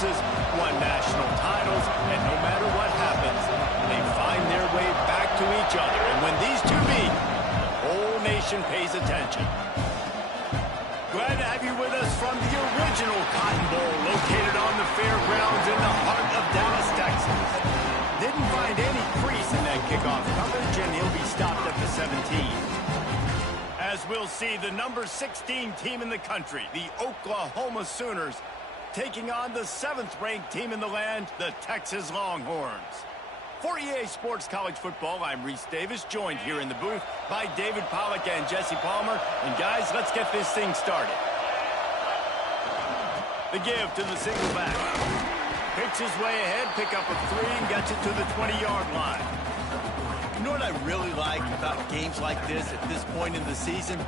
loses, won national titles, and no matter what happens, they find their way back to each other. And when these two meet, the whole nation pays attention. Glad to have you with us from the original Cotton Bowl, located on the fairgrounds in the heart of Dallas, Texas. Didn't find any crease in that kickoff coverage, and he'll be stopped at the 17. As we'll see, the number 16 team in the country, the Oklahoma Sooners, taking on the 7th-ranked team in the land, the Texas Longhorns. For EA Sports College Football, I'm Reese Davis, joined here in the booth by David Pollack and Jesse Palmer. And guys, let's get this thing started. The give to the single back. Picks his way ahead, pick up a 3, and gets it to the 20-yard line. You know what I really like about games like this at this point in the season?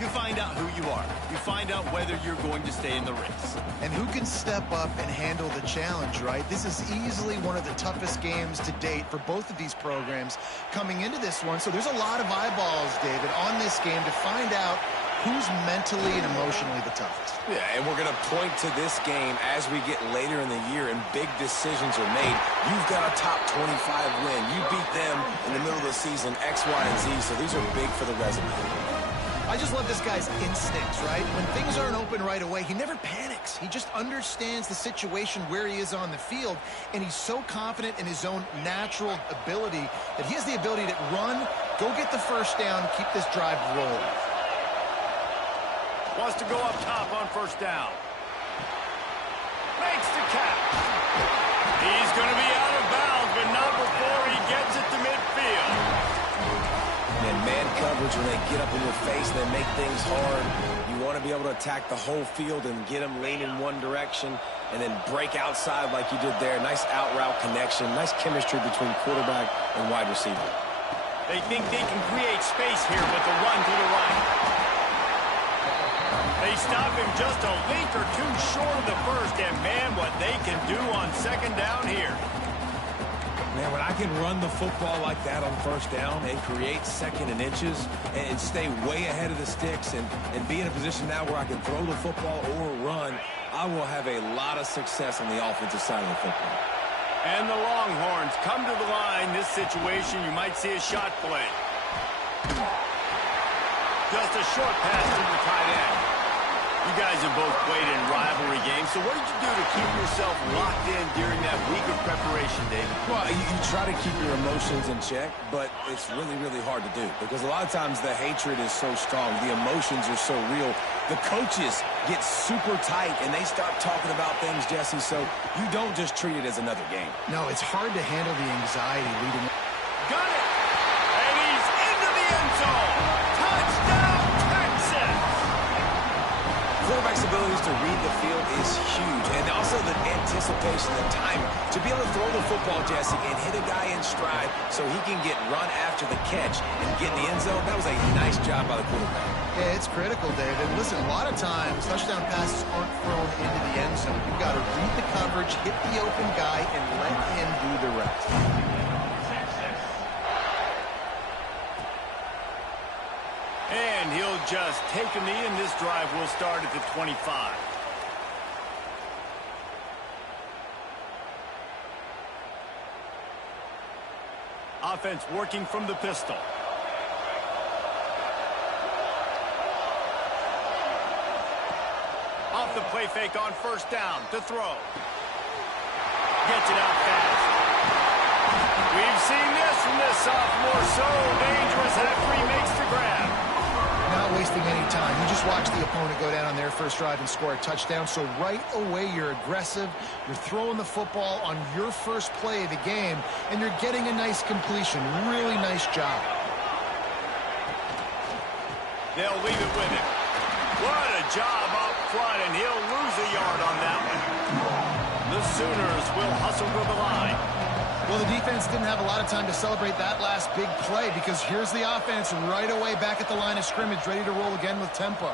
You find out who you are. You find out whether you're going to stay in the race. And who can step up and handle the challenge, right? This is easily one of the toughest games to date for both of these programs coming into this one. So there's a lot of eyeballs, David, on this game to find out who's mentally and emotionally the toughest. Yeah, and we're going to point to this game as we get later in the year and big decisions are made. You've got a top 25 win. You beat them in the middle of the season, X, Y, and Z, so these are big for the resume. I just love this guy's instincts, right? When things aren't open right away, he never panics. He just understands the situation where he is on the field, and he's so confident in his own natural ability that he has the ability to run, go get the first down, keep this drive rolling. Wants to go up top on first down. Makes the catch. He's going to be out of bounds, but not before he gets it to midfield. And man coverage, when they get up in your face, they make things hard. You want to be able to attack the whole field and get them lean in one direction and then break outside like you did there. Nice out route connection. Nice chemistry between quarterback and wide receiver. They think they can create space here with the run to the right. They stop him just a link or two short of the first, and man, what they can do on second down here. Man, when I can run the football like that on first down and create second and inches and stay way ahead of the sticks and be in a position now where I can throw the football or run, I will have a lot of success on the offensive side of the football. And the Longhorns come to the line. This situation, you might see a shot play. Just a short pass to the tight end. You guys have both played in rivalry games, so what did you do to keep yourself locked in during that week of preparation, David? Well, you try to keep your emotions in check, but it's really, really hard to do because a lot of times the hatred is so strong. The emotions are so real. The coaches get super tight, and they start talking about things, Jesse, so you don't just treat it as another game. No, it's hard to handle the anxiety leading up. Got it! And he's into the end zone! Touchdown, Texas! Quarterback's abilities to read the field is huge, and also the anticipation, the timing. To be able to throw the football, Jesse, and hit a guy in stride so he can get run after the catch and get in the end zone, that was a nice job by the quarterback. Yeah, it's critical, David. Listen, a lot of times, touchdown passes aren't thrown into the end zone. You've got to read the coverage, hit the open guy, and let him do the rest. And he'll just take a knee, and this drive will start at the 25. Offense working from the pistol. Off the play fake on first down to throw. Gets it out fast. We've seen this from this sophomore. So dangerous after he makes the grab. Not wasting any time. You just watch the opponent go down on their first drive and score a touchdown. So right away, you're aggressive. You're throwing the football on your first play of the game, and you're getting a nice completion. Really nice job. They'll leave it with him. What a job up front, and he'll lose a yard on that one. The Sooners will hustle to the line. Well, the defense didn't have a lot of time to celebrate that last big play because here's the offense right away back at the line of scrimmage, ready to roll again with tempo.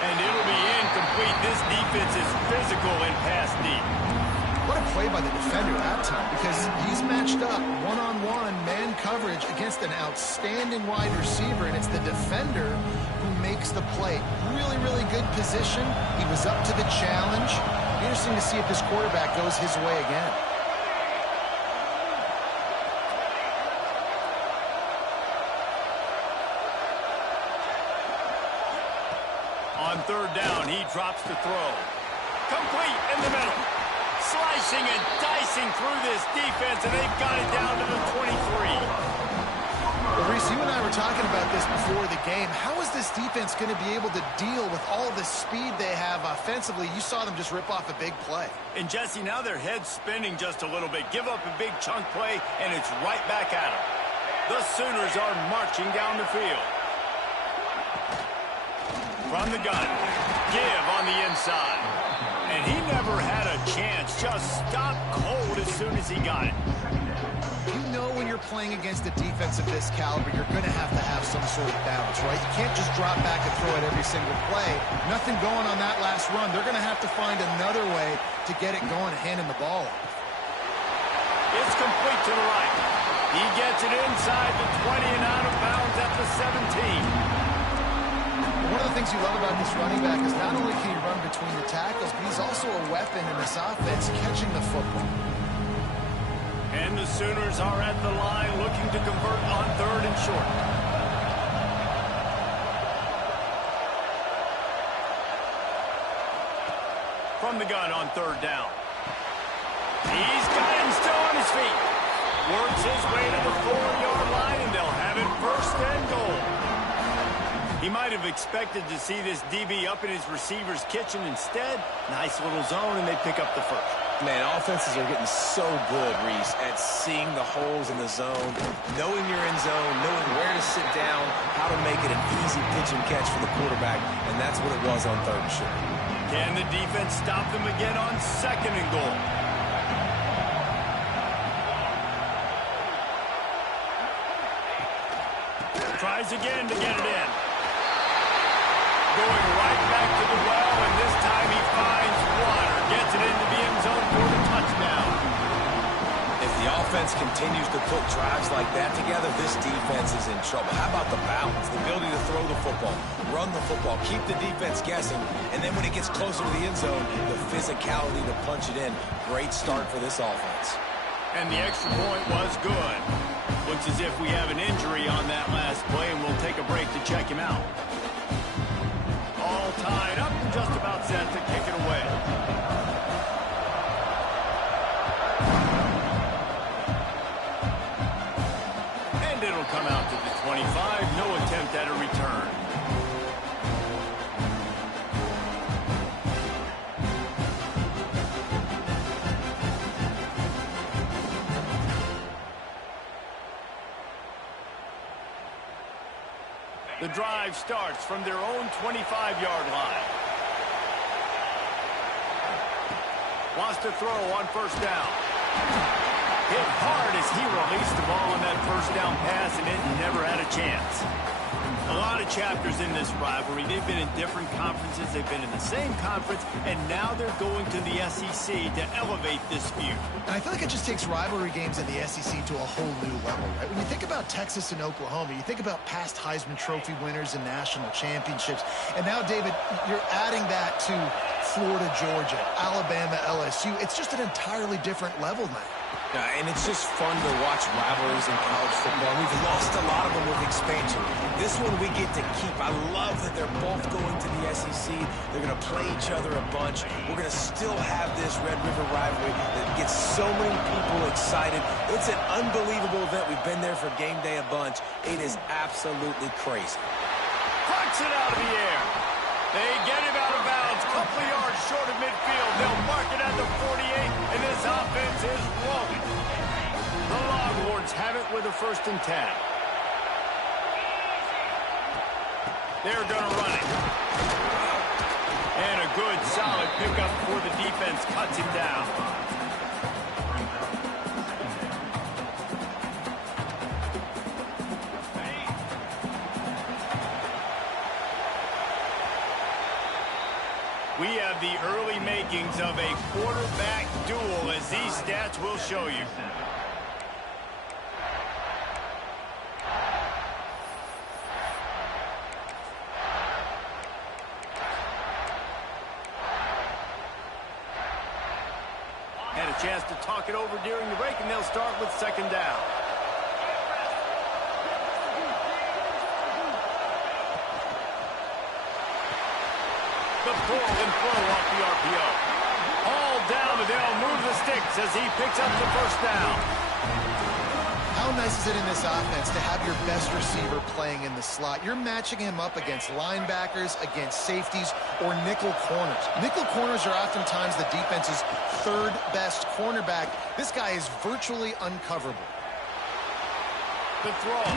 And it'll be incomplete. This defense is physical and pass deep. What a play by the defender that time because he's matched up one-on-one man coverage against an outstanding wide receiver, and it's the defender who makes the play. Really, really good position. He was up to the challenge. Interesting to see if this quarterback goes his way again. On third down, he drops the throw. Complete in the middle. Slicing and dicing through this defense, and they've got it down to the 23. Well, Reese, you and I were talking about this before the game. How is this defense going to be able to deal with all the speed they have offensively? You saw them just rip off a big play. And, Jesse, now their head's spinning just a little bit. Give up a big chunk play, and it's right back at them. The Sooners are marching down the field. From the gun, give on the inside. And he never had a chance, just stopped cold as soon as he got it. You know when you're playing against a defense of this caliber, you're going to have some sort of balance, right? You can't just drop back and throw it every single play. Nothing going on that last run. They're going to have to find another way to get it going, handing the ball off. It's complete to the right. He gets it inside the 20 and out of bounds at the 17. One of the things you love about this running back is not only can he run between the tackles, but he's also a weapon in this offense catching the football. And the Sooners are at the line looking to convert on third and short. From the gun on third down. He's got him still on his feet. Works his way to the 4-yard line, and they'll have it first and goal. He might have expected to see this DB up in his receiver's kitchen. Instead, nice little zone, and they pick up the first. Man, offenses are getting so good, Reese, at seeing the holes in the zone, knowing you're in zone, knowing where to sit down, how to make it an easy pitch and catch for the quarterback, and that's what it was on third and short. Can the defense stop them again on second and goal? Tries again to get it in. Going right back to the well, and this time he finds water. Gets it into the end zone for the touchdown. If the offense continues to put drives like that together, this defense is in trouble. How about the balance, the ability to throw the football, run the football, keep the defense guessing, and then when it gets closer to the end zone, the physicality to punch it in. Great start for this offense. And the extra point was good. Looks as if we have an injury on that last play, and we'll take a break to check him out. All tied up and just about set to kick it away. And it'll come out to the 25. No attempt at a return. The drive starts from their own 25-yard line. Wants to throw on first down. Hit hard as he released the ball on that first down pass, and it never had a chance. A lot of chapters in this rivalry. They've been in different conferences. They've been in the same conference, and now they're going to the SEC to elevate this feud. And I feel like it just takes rivalry games in the SEC to a whole new level, right? When you think about Texas and Oklahoma, you think about past Heisman Trophy winners and national championships. And now, David, you're adding that to Florida, Georgia, Alabama, LSU. It's just an entirely different level now. And it's just fun to watch rivalries in college football. We've lost a lot of them with expansion. This one we get to keep. I love that they're both going to the SEC. They're going to play each other a bunch. We're going to still have this Red River rivalry that gets so many people excited. It's an unbelievable event. We've been there for game day a bunch. It is absolutely crazy. Cracks it out of the air. They get him out of bounds, couple of yards short of midfield. They'll mark it at the 48, and this offense is rolling. The Longhorns have it with a 1st and 10. They're going to run it. And a good, solid pickup before the defense cuts him down. We have the early makings of a quarterback duel, as these stats will show you. Had a chance to talk it over during the break, and they'll start with second down. The pull and throw off the RPO. All down, and they'll move the sticks as he picks up the first down. How nice is it in this offense to have your best receiver playing in the slot? You're matching him up against linebackers, against safeties, or nickel corners. Nickel corners are oftentimes the defense's third best cornerback. This guy is virtually uncoverable. The throw.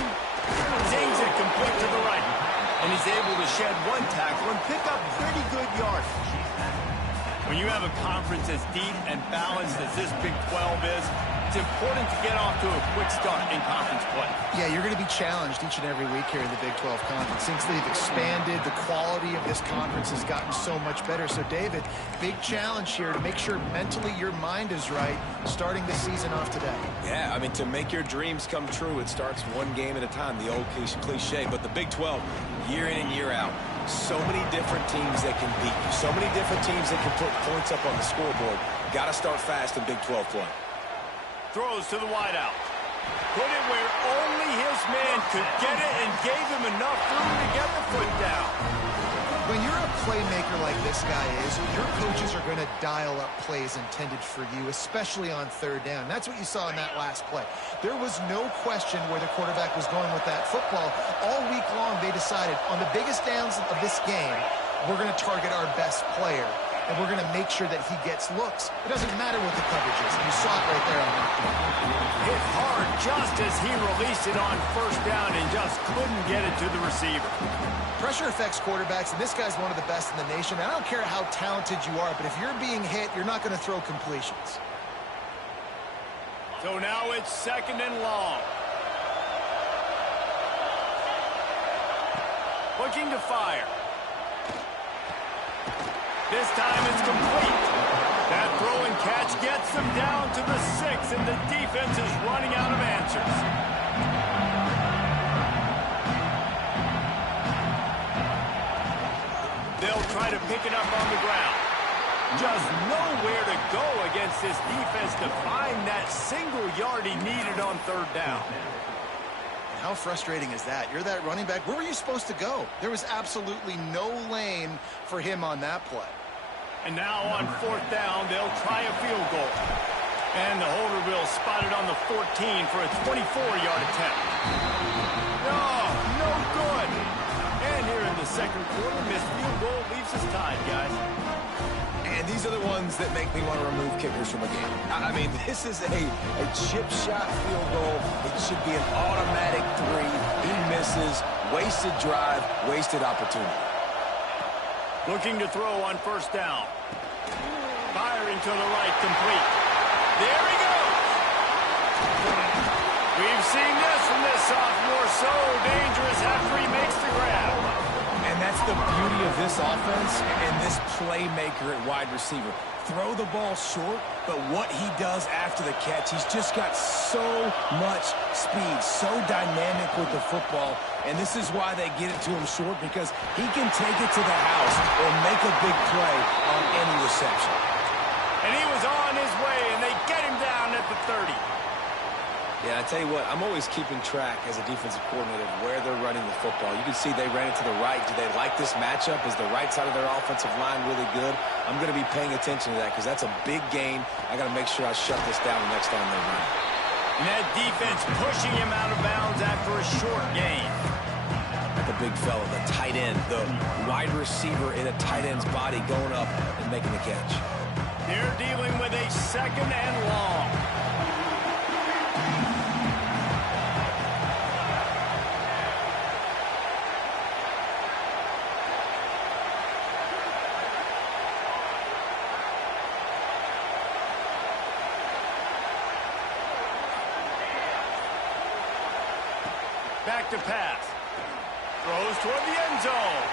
Zings it complete to the right. And he's able to shed one tackle and pick up pretty good yardage. When you have a conference as deep and balanced as this Big 12 is, it's important to get off to a quick start in conference play. Yeah, you're going to be challenged each and every week here in the Big 12 Conference. Since they've expanded, the quality of this conference has gotten so much better. So, David, big challenge here to make sure mentally your mind is right starting the season off today. Yeah, I mean, to make your dreams come true, it starts one game at a time, the old cliche. But the Big 12, year in and year out, so many different teams that can beat you, so many different teams that can put points up on the scoreboard. Got to start fast in Big 12 play. Throws to the wideout. Put it where only his man could get it and gave him enough room to get the foot down. When you're a playmaker like this guy is, your coaches are going to dial up plays intended for you, especially on third down. That's what you saw in that last play. There was no question where the quarterback was going with that football. All week long, they decided on the biggest downs of this game, we're going to target our best player. And we're going to make sure that he gets looks. It doesn't matter what the coverage is. You saw it right there on that play. Hit hard just as he released it on first down and just couldn't get it to the receiver. Pressure affects quarterbacks, and this guy's one of the best in the nation. I don't care how talented you are, but if you're being hit, you're not going to throw completions. So now it's second and long. Looking to fire. This time it's complete. That throw and catch gets them down to the 6, and the defense is running out of answers. They'll try to pick it up on the ground. Just nowhere to go against this defense to find that single yard he needed on third down. How frustrating is that? You're that running back. Where were you supposed to go? There was absolutely no lane for him on that play. And now on fourth down, they'll try a field goal. And the holder will spot it on the 14 for a 24-yard attempt. No good. And here in the second quarter, missed field goal leaves us tied, guys. And these are the ones that make me want to remove kickers from a game. I mean, this is a chip shot field goal. It should be an automatic 3. He misses. Wasted drive, wasted opportunity. Looking to throw on first down. Firing to the right, complete. There he goes. We've seen this from this sophomore. So dangerous after he makes the grab. And that's the beauty of this offense and this playmaker at wide receiver. Throw the ball short, but what he does after the catch, he's just got so much speed, so dynamic with the football, and this is why they get it to him short, because he can take it to the house or make a big play on any reception. And he was on his way, and they get him down at the 30. Yeah, I tell you what, I'm always keeping track as a defensive coordinator of where they're running the football. You can see they ran it to the right. Do they like this matchup? Is the right side of their offensive line really good? I'm going to be paying attention to that because that's a big gain. I got to make sure I shut this down the next time they run it. And that defense pushing him out of bounds after a short gain. The big fella, the tight end, the wide receiver in a tight end's body going up and making the catch. They're dealing with a second and long. Back to pass. Throws toward the end zone.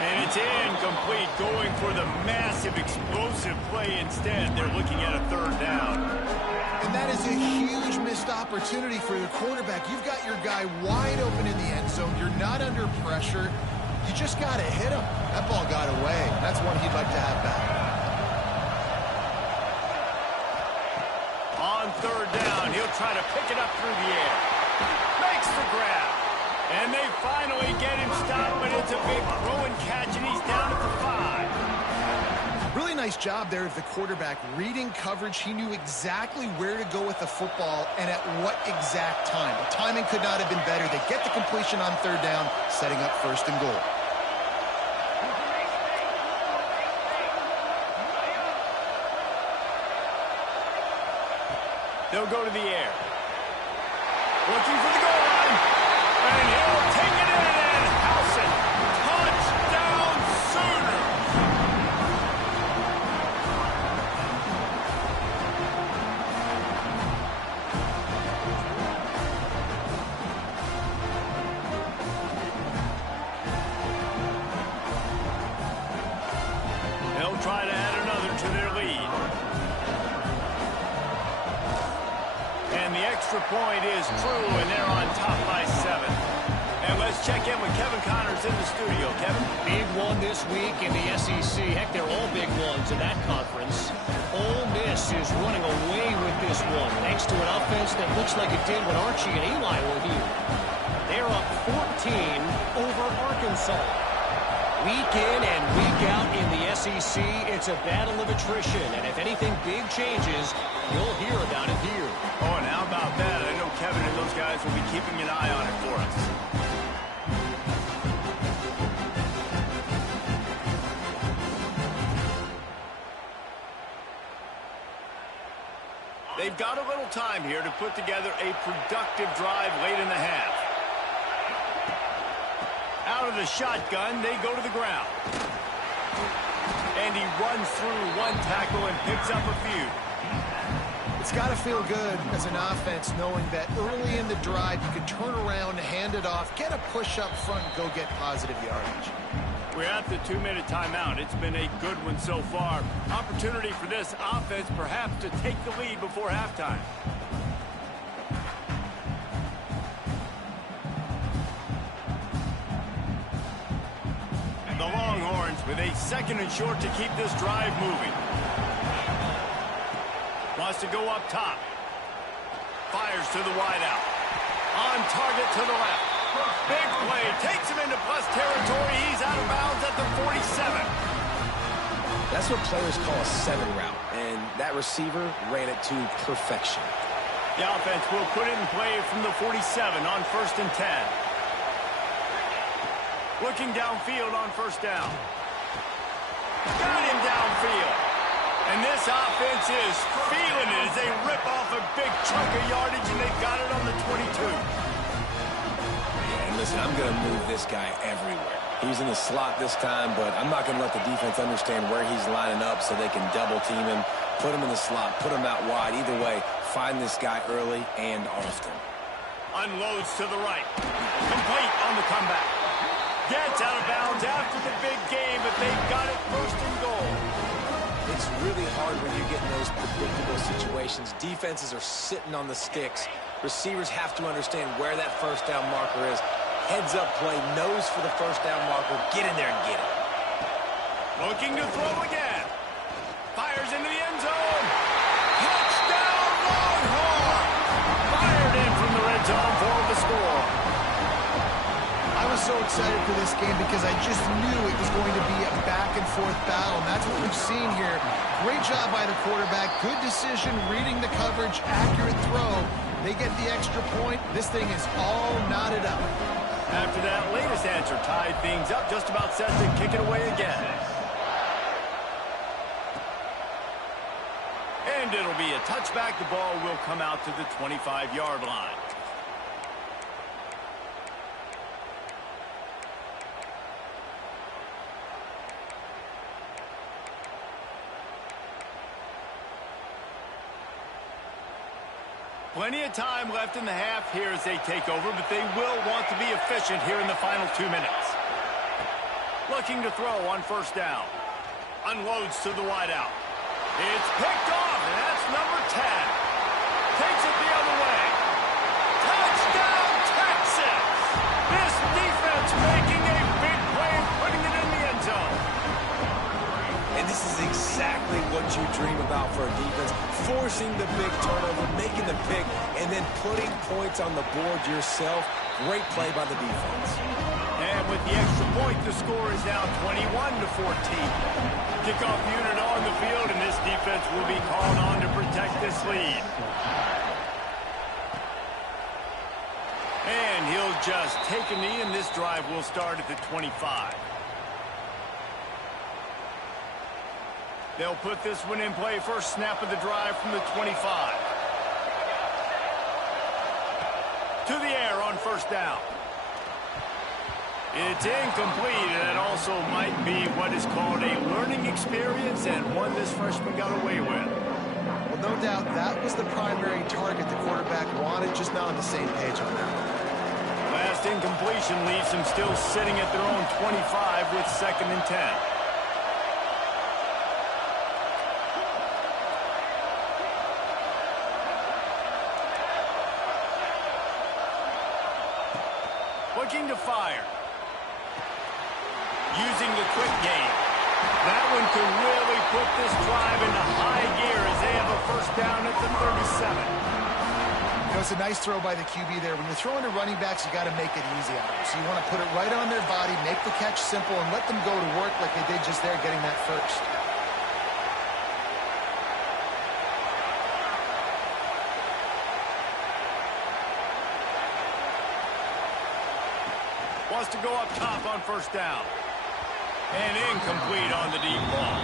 And it's incomplete, going for the massive explosive play instead. They're looking at a third down. And that is a huge missed opportunity for your quarterback. You've got your guy wide open in the end zone. You're not under pressure. You just got to hit him. That ball got away. That's one he'd like to have back. on third down. He'll try to pick it up through the air. Makes the grab. And they finally get him stopped, but it's a big throw and catch, and he's down at the 5. Really nice job there of the quarterback. Reading coverage, he knew exactly where to go with the football and at what exact time. The timing could not have been better. They get the completion on third down, setting up first and goal. They'll go to the air. Looking for the goal line. And he'll take it in and house it. Touchdown Sooners. They'll try to add another to their lead. And the extra point is true, and they're on top by 7. And let's check in with Kevin Connors in the studio. Kevin? Big one this week in the SEC. Heck, they're all big ones in that conference. Ole Miss is running away with this one, thanks to an offense that looks like it did when Archie and Eli were here. They're up 14 over Arkansas. Week in and week out in the SEC, it's a battle of attrition. And if anything big changes, you'll hear about it here. Oh, and how about that? I know Kevin and those guys will be keeping an eye on it for us. They've got a little time here to put together a productive drive late in the half. Out of the shotgun, they go to the ground. And he runs through one tackle and picks up a few. It's got to feel good as an offense knowing that early in the drive you can turn around, hand it off, get a push up front, and go get positive yardage. We're at the 2-minute timeout. It's been a good one so far. Opportunity for this offense perhaps to take the lead before halftime. The Longhorns with a 2nd and short to keep this drive moving. Wants to go up top. Fires to the wideout. On target to the left. Big play. Takes him into plus territory. He's out of bounds at the 47. That's what players call a 7 route, and that receiver ran it to perfection. The offense will put it in play from the 47 on 1st and 10. Looking downfield on 1st down. Got him downfield. And this offense is feeling it as they rip off a big chunk of yardage, and they've got it on the 22. And listen, I'm going to move this guy everywhere. He's in the slot this time, but I'm not going to let the defense understand where he's lining up so they can double team him, put him in the slot, put him out wide. Either way, find this guy early and often. Unloads to the right. Complete on the comeback. Gets out of bounds after the big game, but they've got it 1st and goal. It's really hard when you get in those predictable situations. Defenses are sitting on the sticks. Receivers have to understand where that 1st down marker is. Heads up play, nose for the 1st down marker. Get in there and get it. Looking to throw again. Fires into the end zone. Touchdown Longhorn! Fired in from the red zone for the score. I was so excited for this game because I just knew it was going to be a back-and-forth battle, and that's what we've seen here. Great job by the quarterback, good decision, reading the coverage, accurate throw. They get the extra point. This thing is all knotted up. After that latest answer tied things up, just about set to kick it away again. And it'll be a touchback. The ball will come out to the 25-yard line. Plenty of time left in the half here as they take over, but they will want to be efficient here in the final 2 minutes. Looking to throw on 1st down. Unloads to the wideout. It's picked off, and that's number 10. Takes it the other way. Touchdown, Texas! This defense making a big play and putting it in the end zone. And this is exactly what what you dream about for a defense. Forcing the big turnover, making the pick, and then putting points on the board yourself. Great play by the defense. And with the extra point, the score is now 21-14. Kickoff unit on the field, and this defense will be called on to protect this lead. And he'll just take a knee, and this drive will start at the 25. They'll put this one in play. First snap of the drive from the 25. To the air on first down. It's incomplete, and that also might be what is called a learning experience, and one this freshman got away with. Well, no doubt that was the primary target the quarterback wanted, just not on the same page on that one. Last incompletion leaves them still sitting at their own 25 with 2nd and 10. Looking to fire. Using the quick game. That one could really put this drive into high gear as they have a first down at the 37. You know, it's a nice throw by the QB there. When you're throwing to running backs, you got to make it easy on them. So you want to put it right on their body, make the catch simple, and let them go to work like they did just there, getting that first. Wants to go up top on first down. And incomplete on the deep ball.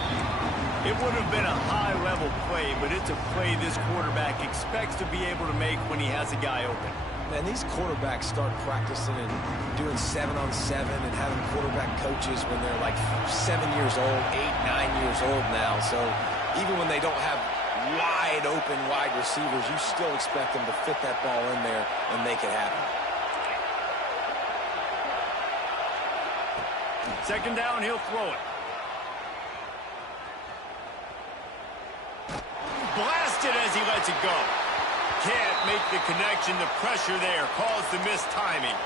It would have been a high-level play, but it's a play this quarterback expects to be able to make when he has a guy open. Man, these quarterbacks start practicing and doing 7-on-7 and having quarterback coaches when they're like 7 years old, 8, 9 years old now. So even when they don't have wide receivers, you still expect them to fit that ball in there and make it happen. 2nd down, he'll throw it. Blasted as he lets it go. Can't make the connection. The pressure there caused the missed timing.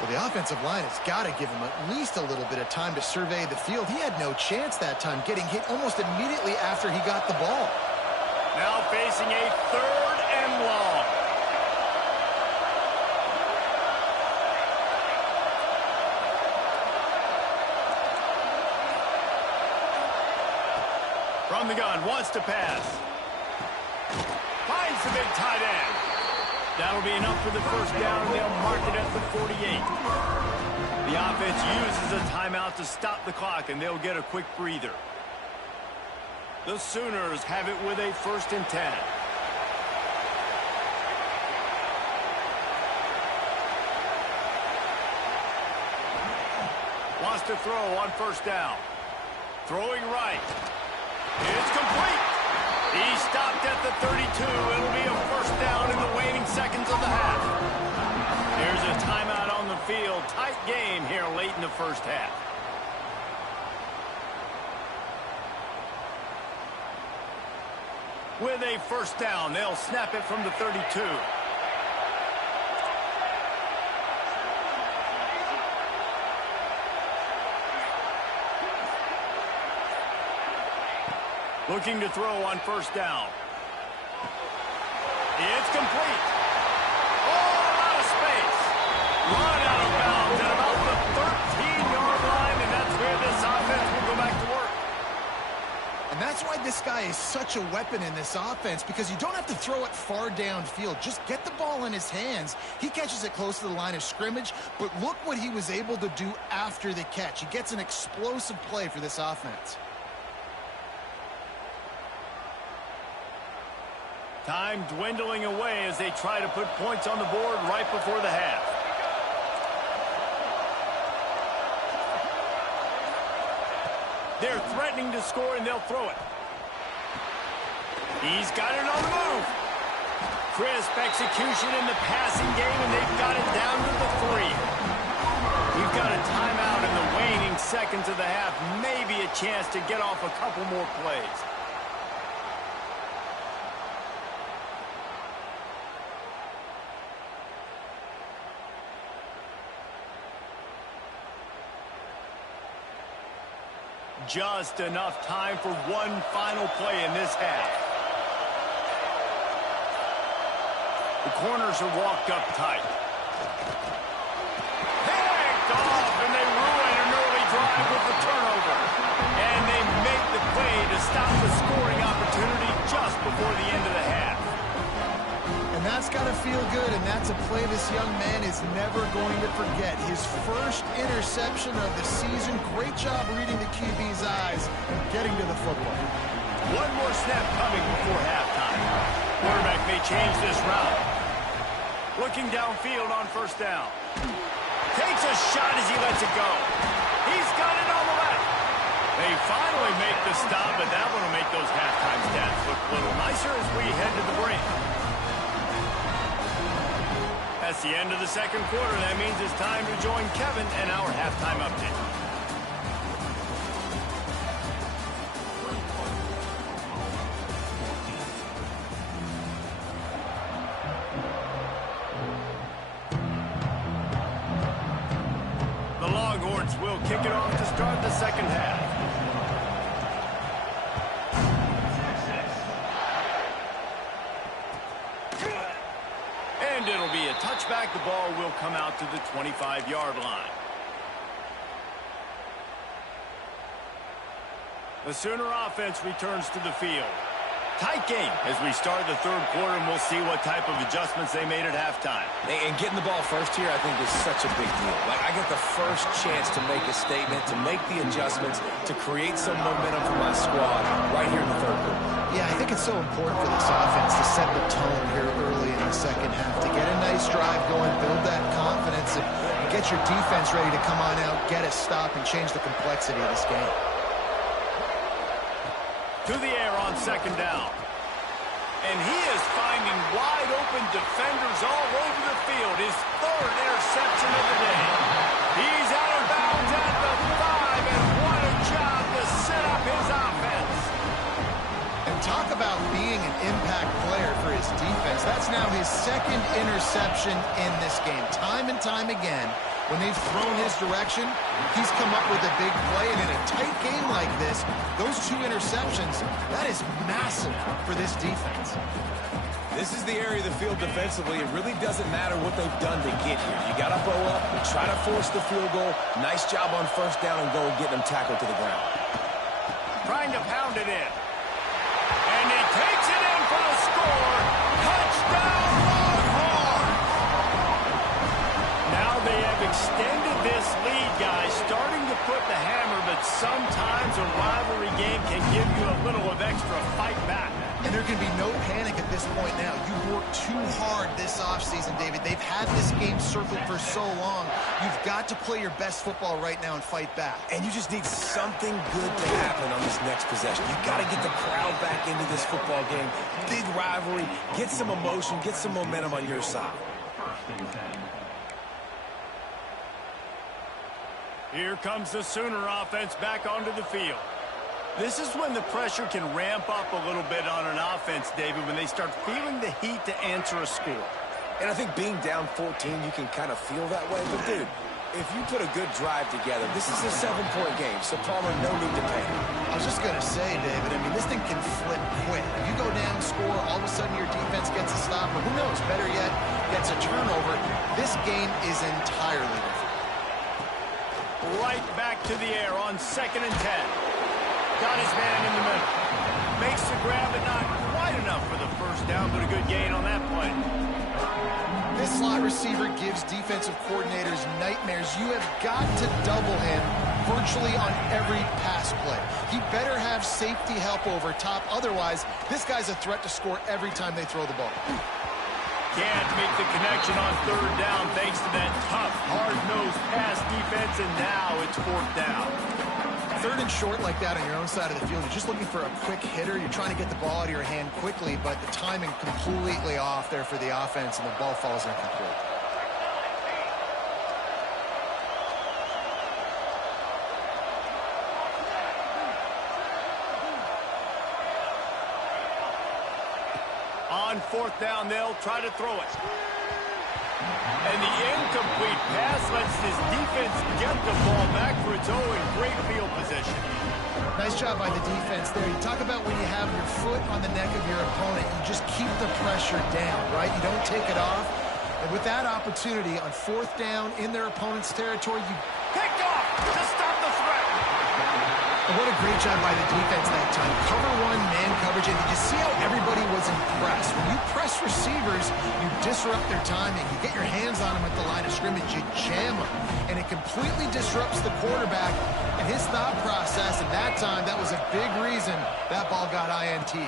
Well, the offensive line has got to give him at least a little bit of time to survey the field. He had no chance that time, getting hit almost immediately after he got the ball. Now facing a 3rd and long. From the gun, wants to pass. Finds the big tight end. That'll be enough for the first down, and they'll mark it at the 48. The offense uses a timeout to stop the clock, and they'll get a quick breather. The Sooners have it with a 1st and 10. Wants to throw on first down. Throwing right. It's complete. He stopped at the 32. It'll be a first down in the waning seconds of the half. There's a timeout on the field. Tight game here late in the first half. With a first down, they'll snap it from the 32. Looking to throw on first down. It's complete. Oh, out of space. Run out of bounds at about the 13-yard line, and that's where this offense will go back to work. And that's why this guy is such a weapon in this offense, because you don't have to throw it far downfield. Just get the ball in his hands. He catches it close to the line of scrimmage, but look what he was able to do after the catch. He gets an explosive play for this offense. Time dwindling away as they try to put points on the board right before the half. They're threatening to score, and they'll throw it. He's got it on the move. Crisp execution in the passing game, and they've got it down to the 3. We've got a timeout in the waning seconds of the half. Maybe a chance to get off a couple more plays. Just enough time for one final play in this half. The corners are walked up tight. Picked off, and they ruin an early drive with the turnover. And they make the play to stop the scoring opportunity just before the end of the half. And that's got to feel good, and that's a play this young man is never going to forget. His first interception of the season. Great job reading the QB's eyes and getting to the football. One more snap coming before halftime. Quarterback may change this route. Looking downfield on first down. Takes a shot as he lets it go. He's got it on the left. They finally make the stop, but that one will make those halftime stats look a little nicer as we head to the break. That's the end of the second quarter. That means it's time to join Kevin and our halftime update. The Longhorns will kick it off to start the second half. And it'll be a touchback. The ball will come out to the 25-yard line. The Sooner offense returns to the field. Tight game as we start the third quarter, and we'll see what type of adjustments they made at halftime. And getting the ball first here, I think, is such a big deal. Like, I get the first chance to make a statement, to make the adjustments, to create some momentum for my squad right here in the third quarter. Yeah, I think it's so important for this offense to set the tone here early in the second half, to get a nice drive going, build that confidence, and get your defense ready to come on out, get a stop, and change the complexity of this game. To the air on second down. And he is finding wide open defenders all over the field. His third interception of the day. He's out of bounds at the 5, and what a job to set up his offense. And talk about being an impact player for his defense. That's now his second interception in this game. Time and time again, when they've thrown his direction, he's come up with a big play. And in a tight game like this, those two interceptions, that is massive for this defense. This is the area of the field defensively. It really doesn't matter what they've done to get here. You got to bow up, try to force the field goal. Nice job on first down and goal, getting them tackled to the ground. Trying to pound it in. And he takes it in for the score. Touchdown, Longhorns! Now they have extended this lead, guys, starting to put the hammer, but sometimes a rivalry game can give you a little of extra fight back. And there can be no panic at this point now. You worked too hard this offseason, David. They've had this game circled for so long. You've got to play your best football right now and fight back. And you just need something good to happen on this next possession. You got to get the crowd back into this football game. Big rivalry. Get some emotion. Get some momentum on your side. Here comes the Sooner offense back onto the field. This is when the pressure can ramp up a little bit on an offense, David, when they start feeling the heat to answer a score. And I think being down 14, you can kind of feel that way. But, dude, if you put a good drive together, this is a 7-point game. So, Palmer, no need to panic. I was just going to say, David, I mean, this thing can flip quick. You go down, score, all of a sudden your defense gets a stop, or who knows, better yet, gets a turnover. This game is entirely different. Right back to the air on 2nd and 10. Got his man in the middle. Makes the grab, but not quite enough for the first down, but a good gain on that play. This slot receiver gives defensive coordinators nightmares. You have got to double him virtually on every pass play. He better have safety help over top. Otherwise, this guy's a threat to score every time they throw the ball. Can't make the connection on 3rd down thanks to that tough, hard-nosed pass defense, and now it's 4th down. 3rd and short like that on your own side of the field, you're just looking for a quick hitter. You're trying to get the ball out of your hand quickly, but the timing completely off there for the offense, and the ball falls incomplete. On 4th down, they'll try to throw it. And the incomplete pass lets this defense get the ball back for its own great field position. Nice job by the defense there. You talk about when you have your foot on the neck of your opponent, you just keep the pressure down, right? You don't take it off. And with that opportunity on 4th down in their opponent's territory, you picked off to stop the threat. And what a great job by the defense that time. Cover 1, man coverage, and you see how everybody was impressed. When you press receivers, you disrupt their timing. You get your hands on them at the line of scrimmage, you jam them, and it completely disrupts the quarterback and his thought process, and that time, that was a big reason that ball got INT.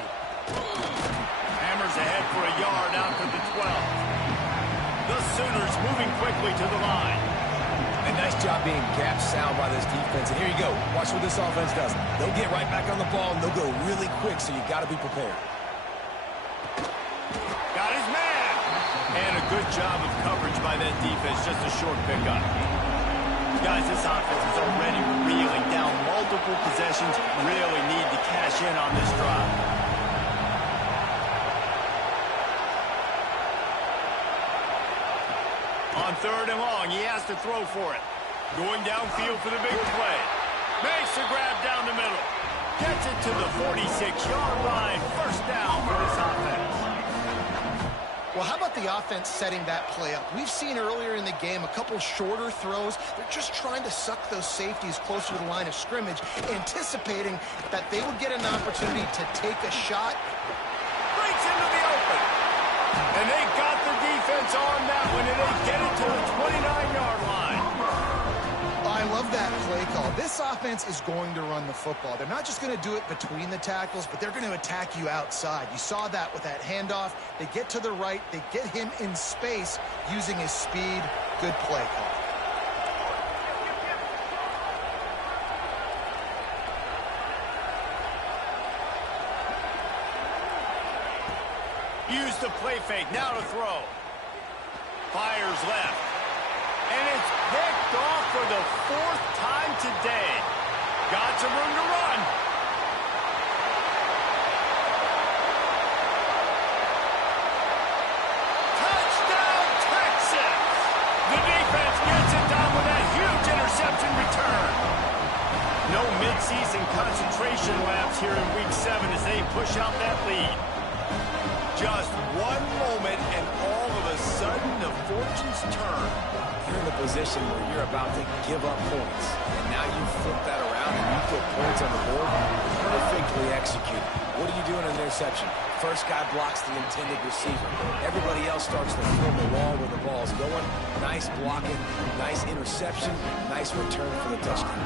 Hammers ahead for a yard out to the 12. The Sooners moving quickly to the line. A nice job being gap sound by this defense. And here you go. Watch what this offense does. They'll get right back on the ball, and they'll go really quick, so you got to be prepared. Got his man. And a good job of coverage by that defense. Just a short pickup. Guys, this offense is already reeling down multiple possessions. Really need to cash in on this drive. On 3rd and long, he has to throw for it. Going downfield for the big play. Makes a grab down the middle. Gets it to the 46-yard line. 1st down for this offense. Well, how about the offense setting that play up? We've seen earlier in the game a couple shorter throws. They're just trying to suck those safeties closer to the line of scrimmage, anticipating that they would get an opportunity to take a shot. Breaks into the open. And they got the defense on that one, and they get it to the 29-yard line. I love that play call. This offense is going to run the football. They're not just going to do it between the tackles, but they're going to attack you outside. You saw that with that handoff. They get to the right. They get him in space using his speed. Good play call. Use the play fake. Now to throw. Fires left. And it's picked off for the 4th time today. Got some room to run. Touchdown, Texas! The defense gets it done with a huge interception return. No midseason concentration laps here in Week 7 as they push out that lead. Just one moment, and all of a sudden, the fortunes turn. You're in the position where you're about to give up points. And now you flip that around and you put points on the board. Perfectly executed. What do you do in an interception? First guy blocks the intended receiver. Everybody else starts to form the wall where the ball's going. Nice blocking, nice interception, nice return for the touchdown.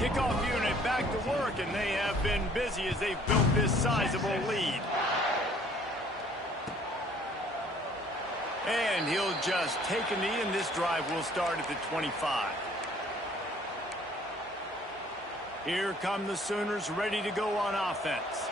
Kickoff unit back to work, and they have been busy as they've built this sizable lead. And he'll just take a knee, and this drive will start at the 25. Here come the Sooners ready to go on offense.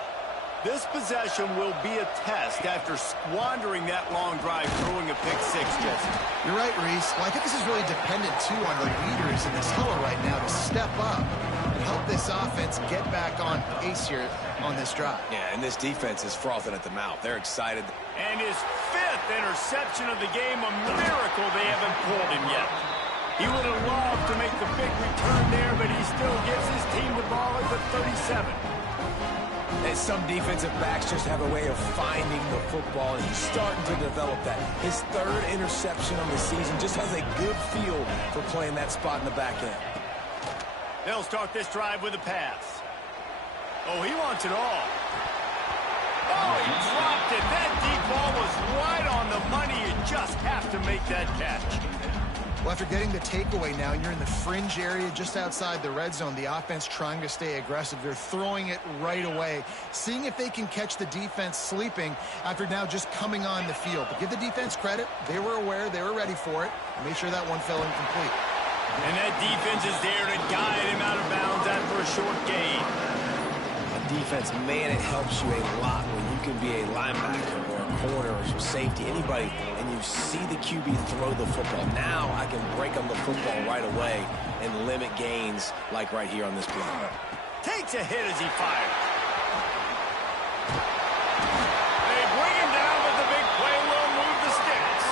This possession will be a test after squandering that long drive, throwing a pick 6, Jesse. You're right, Reese. Well, I think this is really dependent, too, on the leaders in this huddle right now to step up and help this offense get back on pace here on this drive. Yeah, and this defense is frothing at the mouth. They're excited. And his 5th interception of the game, a miracle they haven't pulled him yet. He would have loved to make the big return there, but he still gives his team the ball at the 37. And some defensive backs just have a way of finding the football, and he's starting to develop that. His 3rd interception on the season just has a good feel for playing that spot in the back end. They'll start this drive with a pass. Oh, he wants it all. Oh, he dropped it. That deep ball was right on the money. You just have to make that catch. Well, after getting the takeaway now, you're in the fringe area just outside the red zone. The offense trying to stay aggressive. They're throwing it right away, seeing if they can catch the defense sleeping after now just coming on the field. But give the defense credit. They were aware. They were ready for it. Made sure that one fell incomplete. And that defense is there to guide him out of bounds after a short gain. Defense, man, it helps you a lot when you can be a linebacker or a corner or safety, anybody, and you see the QB throw the football. Now I can break on the football right away and limit gains like right here on this play. Takes a hit as he fires. They bring him down, but the big play will move the sticks.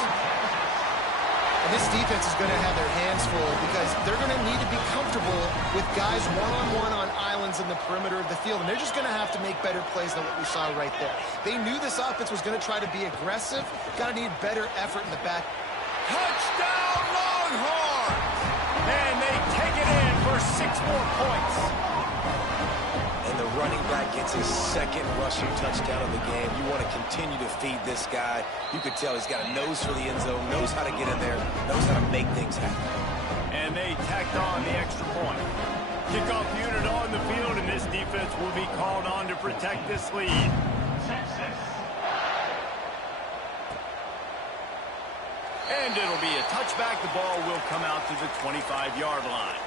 defense is going to have their hands full because they're going to need to be comfortable with guys one-on-one on islands in the perimeter of the field, and they're just going to have to make better plays than what we saw right there. They knew this offense was going to try to be aggressive. Got to need better effort in the back. Touchdown, Longhorns! And they take it in for 6 more points. And the running back gets his second rushing touchdown of the game. You want to continue to feed this guy. You could tell he's got a nose for the end zone, knows how to get in there, knows how to make things happen. And they tacked on the extra point. Kickoff unit on the field, and this defense will be called on to protect this lead. And it'll be a touchback. The ball will come out to the 25-yard line.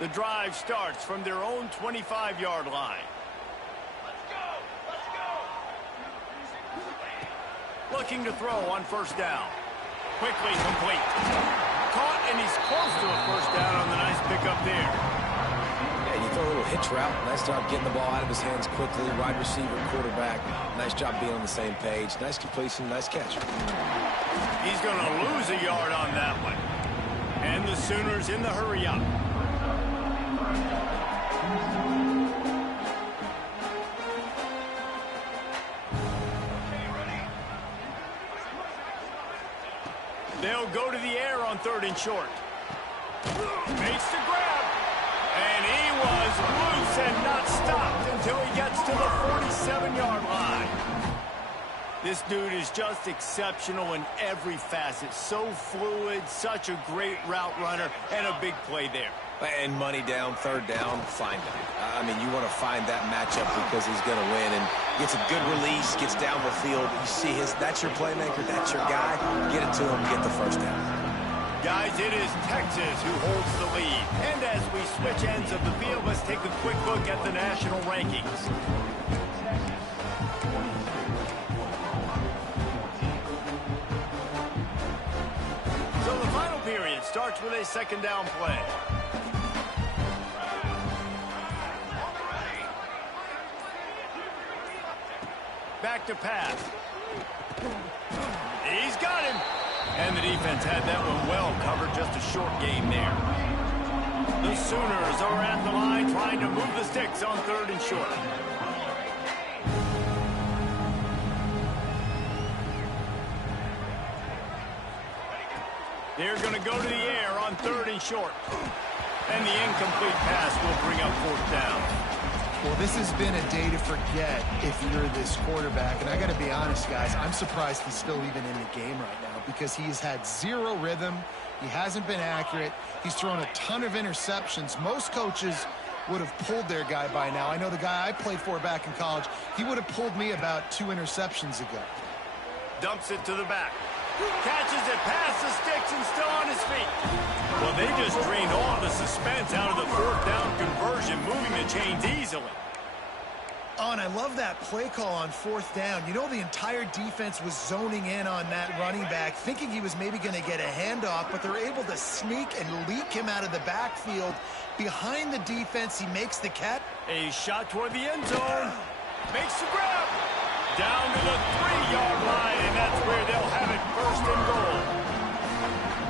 The drive starts from their own 25-yard line. Let's go! Let's go! Looking to throw on first down. Quickly complete. Caught, and he's close to a first down on the nice pickup there. Yeah, you throw a little hitch route. Nice job getting the ball out of his hands quickly. Wide receiver, quarterback. Nice job being on the same page. Nice completion, nice catch. He's going to lose a yard on that one. And the Sooners in the hurry up. They'll go to the air on 3rd and short. Makes the grab. And he was loose and not stopped until he gets to the 47-yard line. This dude is just exceptional in every facet. So fluid, such a great route runner, and a big play there. And money down, 3rd down, find him. I mean, you want to find that matchup because he's going to win. And gets a good release, gets down the field. You see that's your playmaker, that's your guy. Get it to him, get the first down. Guys, it is Texas who holds the lead. And as we switch ends of the field, let's take a quick look at the national rankings. So the final period starts with a 2nd down play. Back to pass. He's got him. And the defense had that one well covered. Just a short gain there. The Sooners are at the line trying to move the sticks on 3rd and short. They're going to go to the air on 3rd and short. And the incomplete pass will bring up 4th down. Well, this has been a day to forget if you're this quarterback. And I got to be honest, guys, I'm surprised he's still even in the game right now because he's had 0 rhythm. He hasn't been accurate. He's thrown a ton of interceptions. Most coaches would have pulled their guy by now. I know the guy I played for back in college, he would have pulled me about 2 interceptions ago. Dumps it to the back. Catches it past the sticks and still on his feet. Well, they just drained all the suspense out of the 4th down conversion, moving the chains easily. Oh, and I love that play call on 4th down. You know, the entire defense was zoning in on that running back, thinking he was maybe going to get a handoff, but they're able to sneak and leak him out of the backfield. Behind the defense, he makes the catch. A shot toward the end zone. Makes the grab. Down to the 3-yard line, and that's where they'll have it 1st and goal.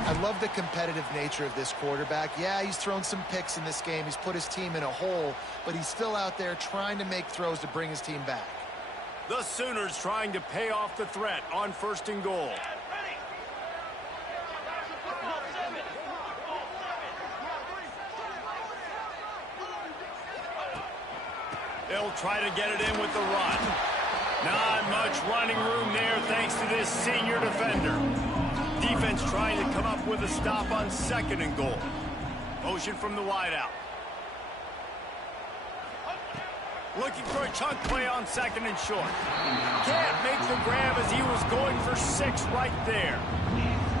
I love the competitive nature of this quarterback. Yeah, he's thrown some picks in this game. He's put his team in a hole, but he's still out there trying to make throws to bring his team back. The Sooners trying to pay off the threat on 1st and goal. They'll try to get it in with the run. Not much running room there thanks to this senior defender. Defense trying to come up with a stop on 2nd and goal. Motion from the wideout. Looking for a chunk play on 2nd and short. Can't make the grab as he was going for 6 right there.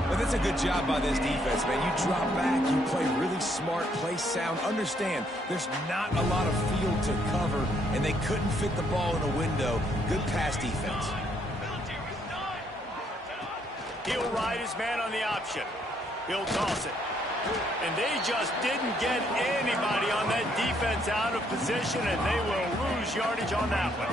But that's a good job by this defense, man. You drop back, you play really smart, play sound. Understand, there's not a lot of field to cover, and they couldn't fit the ball in a window. Good pass defense. He'll ride his man on the option. He'll toss it. And they just didn't get anybody on that defense out of position, and they will lose yardage on that one.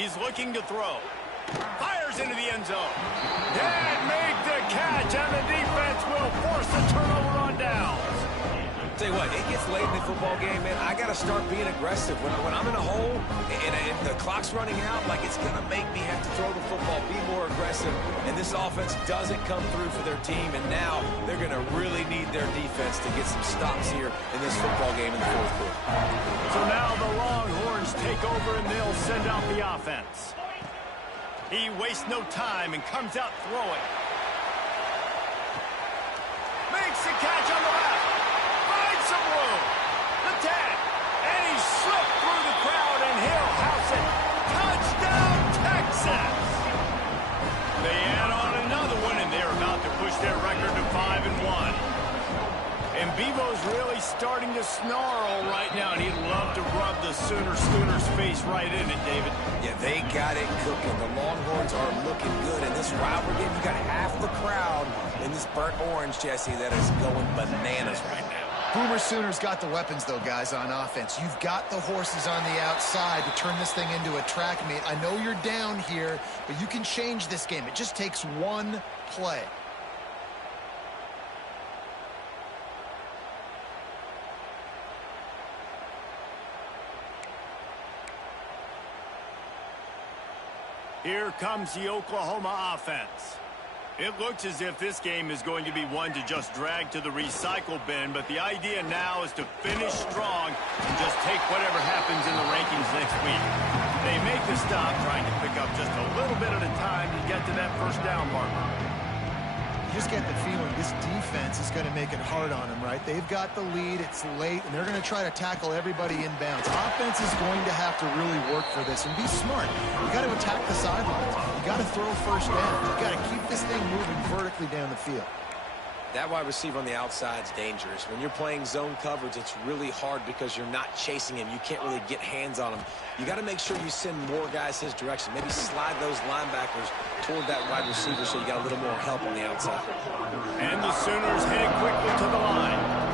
He's looking to throw. Fires into the end zone. Can't make the catch, and the defense will force the turnover on downs. Tell you what, it gets late in the football game, man. I got to start being aggressive. When I'm in a hole and the clock's running out, like, it's going to make me have to throw the football, be more aggressive. And this offense doesn't come through for their team, and now they're going to really need their defense to get some stops here in this football game in the fourth quarter. So now the Longhorns take over, and they'll send out the offense. He wastes no time and comes out throwing. Makes the catch on the left. Some room. The 10. And he slipped through the crowd, and he'll house it. Touchdown, Texas! They add on another one, and they're about to push their record to 5-1. And Bevo's really starting to snarl right now, and he'd love to rub the Sooners' face right in it, David. Yeah, they got it cooking. The Longhorns are looking good. In this rivalry game, you got half the crowd in this burnt orange, Jesse, that is going bananas right now. Boomer Sooners got the weapons, though, guys, on offense. You've got the horses on the outside to turn this thing into a track meet. I know you're down here, but you can change this game. It just takes one play. Here comes the Oklahoma offense. It looks as if this game is going to be one to just drag to the recycle bin, but the idea now is to finish strong and just take whatever happens in the rankings next week. They make the stop, trying to pick up just a little bit at a time to get to that first down marker. You just get the feeling this defense is going to make it hard on them, right? They've got the lead, it's late, and they're going to try to tackle everybody inbounds. Offense is going to have to really work for this and be smart. You got to attack the sidelines. You got to throw first down. You got to keep this thing moving vertically down the field. That wide receiver on the outside is dangerous. When you're playing zone coverage, it's really hard because you're not chasing him. You can't really get hands on him. You got to make sure you send more guys his direction. Maybe slide those linebackers toward that wide receiver so you got a little more help on the outside. And the Sooners head quickly to the line.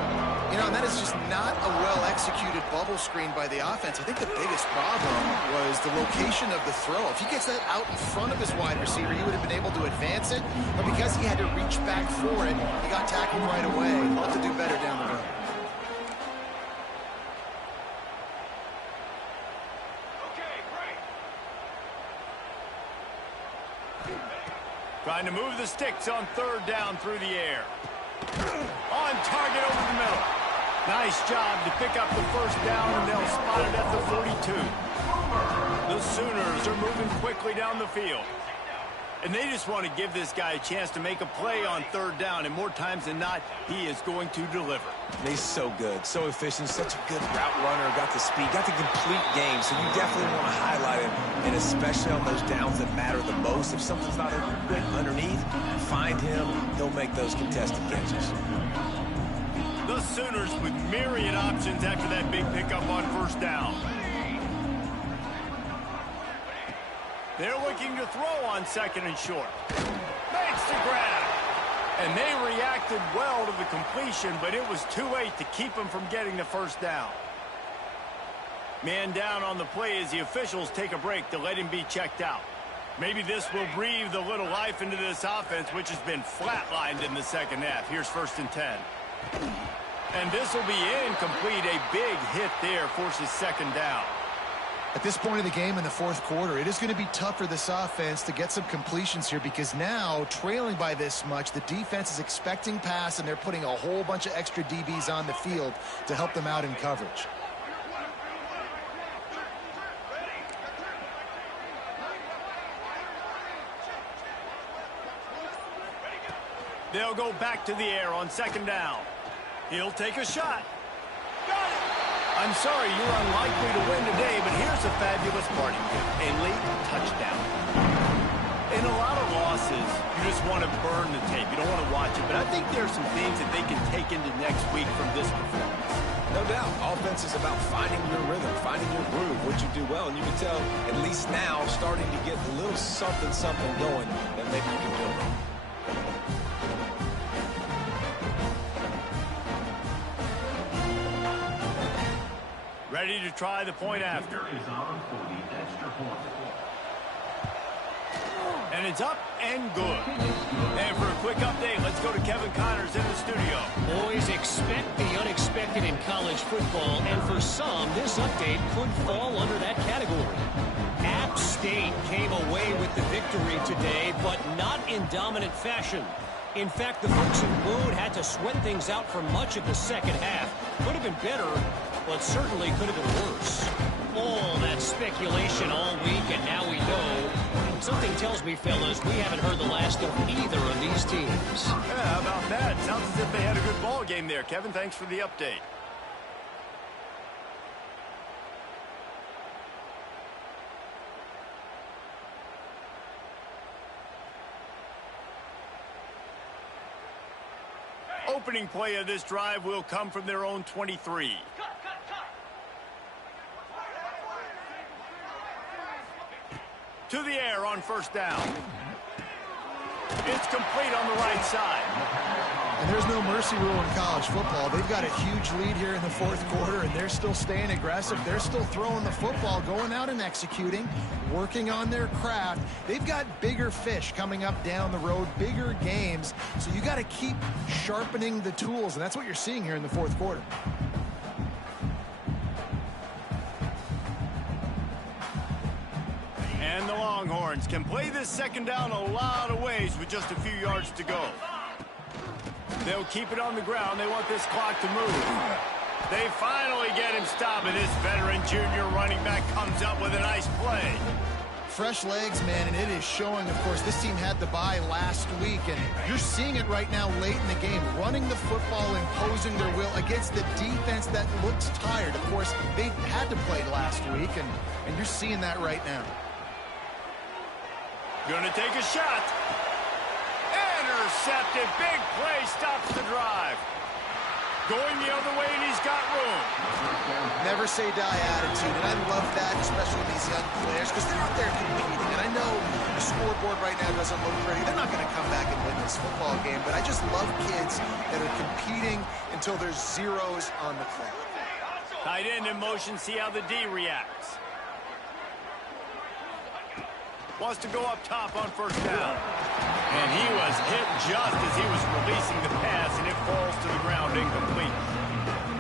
You know, and that is just not a well-executed bubble screen by the offense. I think the biggest problem was the location of the throw. If he gets that out in front of his wide receiver, he would have been able to advance it. But because he had to reach back for it, he got tackled right away. He'll have to do better down the road. Trying to move the sticks on third down through the air. On target over the middle. Nice job to pick up the first down, and they'll spot it at the 42. The Sooners are moving quickly down the field. And they just want to give this guy a chance to make a play on third down, and more times than not, he is going to deliver. He's so good, so efficient, such a good route runner, got the speed, got the complete game, so you definitely want to highlight him, and especially on those downs that matter the most. If something's not good underneath, find him, he'll make those contested catches. The Sooners with myriad options after that big pickup on first down. They're looking to throw on second and short. Makes the grab. And they reacted well to the completion, but it was too late to keep them from getting the first down. Man down on the play as the officials take a break to let him be checked out. Maybe this will breathe a little life into this offense, which has been flatlined in the second half. Here's 1st and 10. And this will be incomplete. A big hit there forces second down. At this point of the game in the fourth quarter, it is going to be tough for this offense to get some completions here because now, trailing by this much, the defense is expecting pass, and they're putting a whole bunch of extra DBs on the field to help them out in coverage. They'll go back to the air on second down. He'll take a shot. Got it! I'm sorry you're unlikely to win today, but here's a fabulous party gift. A late touchdown. In a lot of losses, you just want to burn the tape. You don't want to watch it, but I think there are some things that they can take into next week from this performance. No doubt. Offense is about finding your rhythm, finding your groove, what you do well. And you can tell, at least now, starting to get a little something going that maybe you can build on. Ready to try the point after. And it's up and good. And for a quick update, let's go to Kevin Connors in the studio. Boys, expect the unexpected in college football, and for some, this update could fall under that category. App State came away with the victory today, but not in dominant fashion. In fact, the folks in Boone had to sweat things out for much of the second half. Could have been better, but certainly could have been worse. All that speculation all week, and now we know. Something tells me, fellas, we haven't heard the last of either of these teams. Yeah, how about that? Sounds as if they had a good ball game there. Kevin, thanks for the update. Opening play of this drive will come from their own 23. To the air on first down. It's complete on the right side. And there's no mercy rule in college football. They've got a huge lead here in the fourth quarter, and they're still staying aggressive. They're still throwing the football, going out and executing, working on their craft. They've got bigger fish coming up down the road, bigger games. So you got to keep sharpening the tools, and that's what you're seeing here in the fourth quarter. And the Longhorns can play this second down a lot of ways with just a few yards to go. They'll keep it on the ground. They want this clock to move. They finally get him stopped, and this veteran junior running back comes up with a nice play. Fresh legs, man, and it is showing, of course, this team had the bye last week, and you're seeing it right now late in the game, running the football, imposing their will against the defense that looks tired. Of course, they had to play last week, and you're seeing that right now. Gonna take a shot. Intercepted. Big play stops the drive. Going the other way, and he's got room. Never say die attitude, and I love that, especially with these young players, because they're out there competing. And I know the scoreboard right now doesn't look pretty. They're not going to come back and win this football game, but I just love kids that are competing until there's zeros on the clock. Tight end in motion, see how the D reacts. Wants to go up top on first down. And he was hit just as he was releasing the pass, and it falls to the ground incomplete.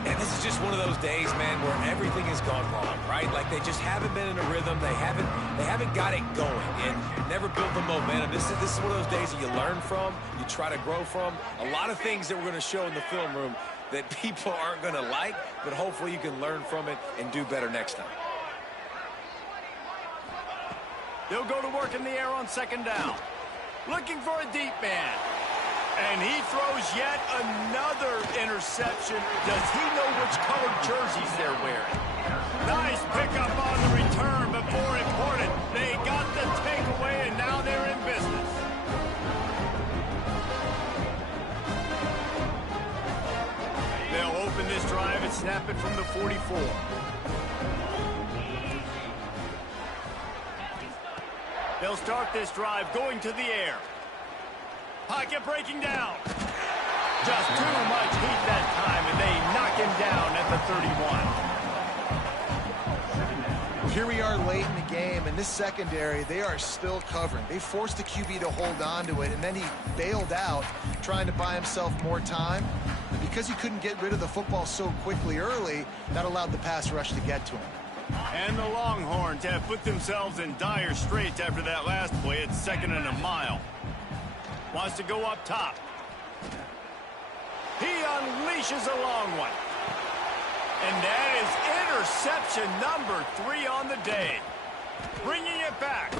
And this is just one of those days, man, where everything has gone wrong, right? Like they just haven't been in a rhythm. They haven't got it going and never built the momentum. This is one of those days that you learn from, you try to grow from. A lot of things that we're going to show in the film room that people aren't going to like, but hopefully you can learn from it and do better next time. They'll go to work in the air on second down. Looking for a deep man. And he throws yet another interception. Does he know which colored jerseys they're wearing? Nice pickup on the return, but more important, they got the takeaway, and now they're in business. They'll open this drive and snap it from the 44. They'll start this drive going to the air. Pocket breaking down. Just too much heat that time, and they knock him down at the 31. Here we are late in the game, and this secondary, they are still covering. They forced the QB to hold on to it, and then he bailed out, trying to buy himself more time. And because he couldn't get rid of the football so quickly early, that allowed the pass rush to get to him. And the Longhorns have put themselves in dire straits after that last play. It's second and a mile. Wants to go up top. He unleashes a long one. And that is interception number 3 on the day. Bringing it back.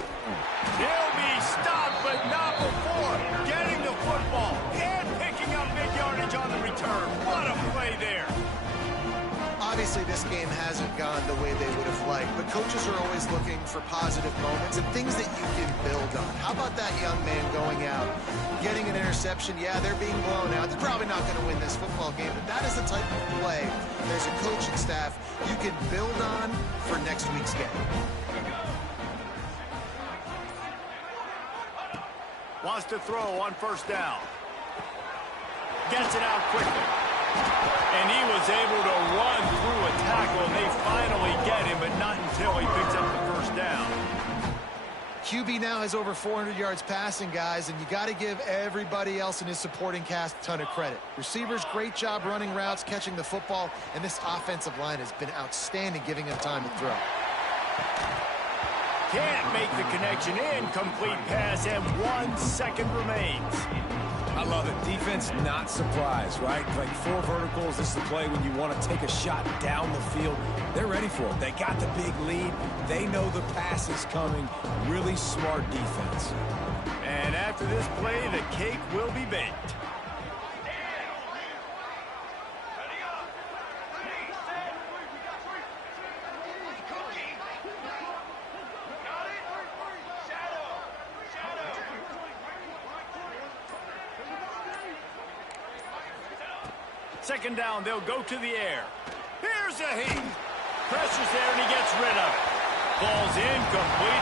He'll be stopped, but not before getting the football and picking up big yardage on the return. What a play there. Obviously, this game hasn't gone the way they would have liked, but coaches are always looking for positive moments and things that you can build on. How about that young man going out, getting an interception? Yeah, they're being blown out. They're probably not going to win this football game, but that is the type of play there's a coaching staff you can build on for next week's game. Wants to throw on first down. Gets it out quickly. And he was able to run through a tackle, and they finally get him, but not until he picks up the first down. QB now has over 400 yards passing, guys, and you got to give everybody else in his supporting cast a ton of credit. Receivers, great job running routes, catching the football, and this offensive line has been outstanding, giving him time to throw. Can't make the connection. Incomplete pass, and 1 second remains. I love it. Defense not surprised, right? Like 4 verticals. This is the play when you want to take a shot down the field. They're ready for it. They got the big lead. They know the pass is coming. Really smart defense. And after this play, the cake will be baked. Second down, they'll go to the air. Here's a heat. Pressure's there, and he gets rid of it. Ball's incomplete.